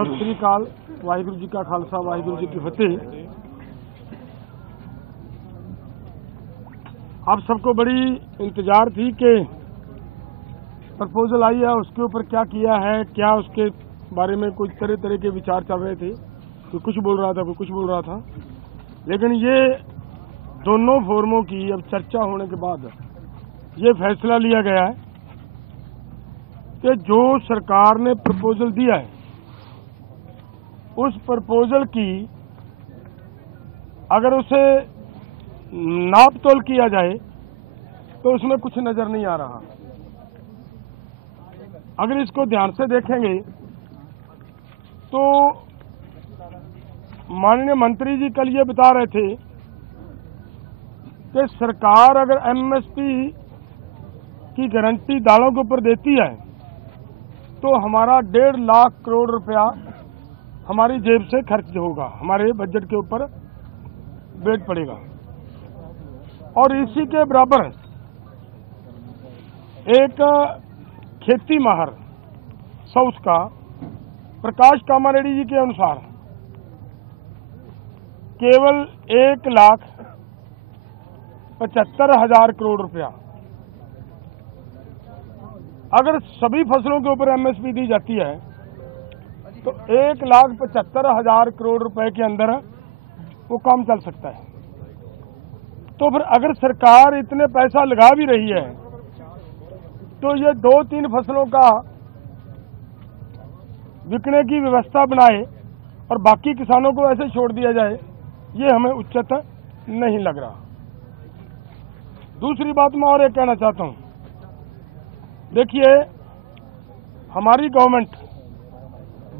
सत श्री अकाल, वाहिगुरू जी का खालसा, वाहिगुरू जी की फतेह। आप सबको बड़ी इंतजार थी कि प्रपोजल आई है, उसके ऊपर क्या किया है, क्या उसके बारे में कुछ तरह तरह के विचार चल रहे थे। कोई कुछ बोल रहा था, कोई कुछ बोल रहा था, लेकिन ये दोनों फोरमों की अब चर्चा होने के बाद ये फैसला लिया गया है कि जो सरकार ने प्रपोजल दिया है उस प्रपोजल की अगर उसे नाप तोल किया जाए तो उसमें कुछ नजर नहीं आ रहा। अगर इसको ध्यान से देखेंगे तो माननीय मंत्री जी कल ये बता रहे थे कि सरकार अगर एमएसपी की गारंटी दालों के ऊपर देती है तो हमारा 1.5 लाख करोड़ रुपया हमारी जेब से खर्च होगा, हमारे बजट के ऊपर वेट पड़ेगा। और इसी के बराबर एक खेती माहर साउथ का प्रकाश कामारेड्डी जी के अनुसार केवल 1,75,000 करोड़ रुपया अगर सभी फसलों के ऊपर एमएसपी दी जाती है तो 1,75,000 करोड़ रुपए के अंदर वो काम चल सकता है। तो फिर अगर सरकार इतने पैसा लगा भी रही है तो ये 2-3 फसलों का बिकने की व्यवस्था बनाए और बाकी किसानों को ऐसे छोड़ दिया जाए, ये हमें उचित नहीं लग रहा। दूसरी बात मैं और एक कहना चाहता हूं, देखिए हमारी गवर्नमेंट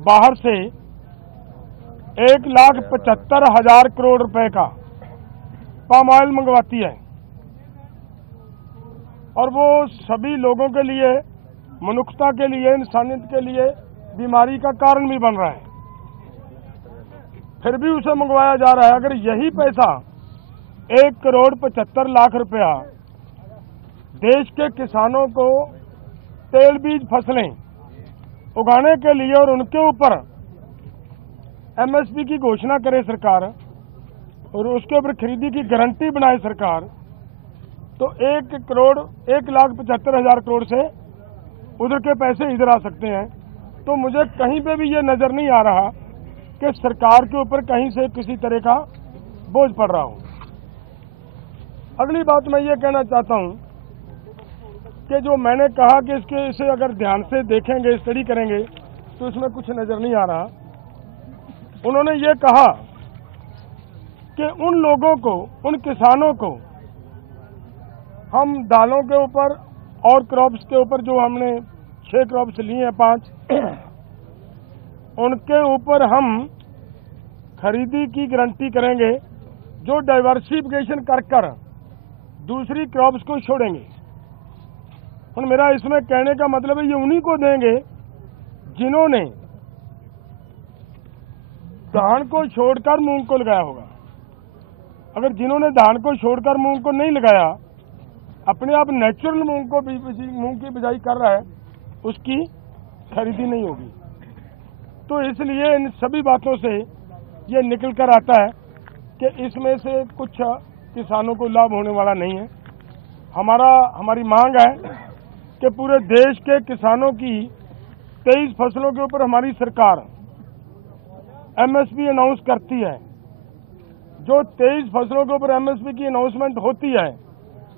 बाहर से 1,75,000 करोड़ रुपए का पाम ऑयल मंगवाती है और वो सभी लोगों के लिए, मनुष्यता के लिए, इंसानियत के लिए बीमारी का कारण भी बन रहा है, फिर भी उसे मंगवाया जा रहा है। अगर यही पैसा 1,75,00,000 रुपया देश के किसानों को तेल बीज फसलें उगाने के लिए और उनके ऊपर एमएसपी की घोषणा करे सरकार और उसके ऊपर खरीदी की गारंटी बनाए सरकार, तो 1,75,000 करोड़ से उधर के पैसे इधर आ सकते हैं। तो मुझे कहीं पे भी ये नजर नहीं आ रहा कि सरकार के ऊपर कहीं से किसी तरह का बोझ पड़ रहा हो। अगली बात मैं ये कहना चाहता हूं कि जो मैंने कहा कि इसे अगर ध्यान से देखेंगे, स्टडी करेंगे तो इसमें कुछ नजर नहीं आ रहा। उन्होंने ये कहा कि उन लोगों को, उन किसानों को हम दालों के ऊपर और क्रॉप्स के ऊपर जो हमने 6 क्रॉप्स लिए हैं 5, उनके ऊपर हम खरीदी की गारंटी करेंगे जो डाइवर्सिफिकेशन कर दूसरी क्रॉप्स को छोड़ेंगे। और मेरा इसमें कहने का मतलब है ये उन्हीं को देंगे जिन्होंने धान को छोड़कर मूंग को लगाया होगा। अगर जिन्होंने धान को छोड़कर मूंग को नहीं लगाया, अपने आप नेचुरल मूंग की बिजाई कर रहा है, उसकी खरीदी नहीं होगी। तो इसलिए इन सभी बातों से ये निकल कर आता है कि इसमें से कुछ किसानों को लाभ होने वाला नहीं है। हमारी मांग है कि पूरे देश के किसानों की 23 फसलों के ऊपर हमारी सरकार एमएसपी अनाउंस करती है। जो 23 फसलों के ऊपर एमएसपी की अनाउंसमेंट होती है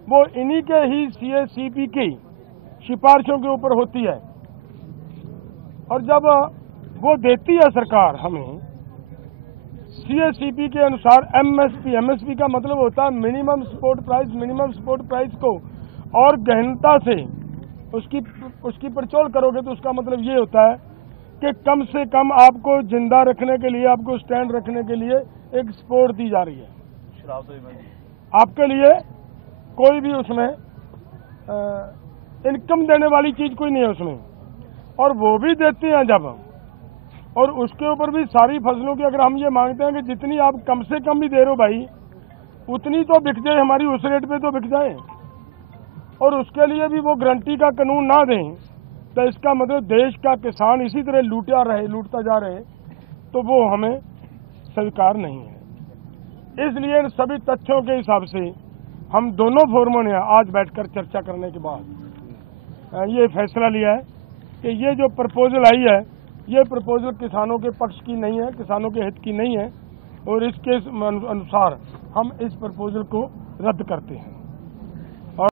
वो इन्हीं के ही सीएसीपी की सिफारिशों के ऊपर होती है। और जब वो देती है सरकार हमें सीएसीपी के अनुसार एमएसपी का मतलब होता है minimum support price. Minimum support price को और गहनता से उसकी पड़चोल करोगे तो उसका मतलब ये होता है कि कम से कम आपको जिंदा रखने के लिए, आपको स्टैंड रखने के लिए एक सपोर्ट दी जा रही है। आपके लिए कोई भी उसमें इनकम देने वाली चीज कोई नहीं है उसमें, और वो भी देते हैं जब, और उसके ऊपर भी सारी फसलों की अगर हम ये मांगते हैं कि जितनी आप कम से कम भी दे रहे हो भाई, उतनी तो बिक जाए हमारी, उस रेट पे तो बिक जाए। और उसके लिए भी वो गारंटी का कानून ना दें तो इसका मतलब देश का किसान इसी तरह लूटता जा रहे, तो वो हमें स्वीकार नहीं है। इसलिए इन सभी तथ्यों के हिसाब से हम दोनों फोरमों ने आज बैठकर चर्चा करने के बाद ये फैसला लिया है कि ये जो प्रपोजल आई है, ये प्रपोजल किसानों के पक्ष की नहीं है, किसानों के हित की नहीं है, और इसके अनुसार हम इस प्रपोजल को रद्द करते हैं।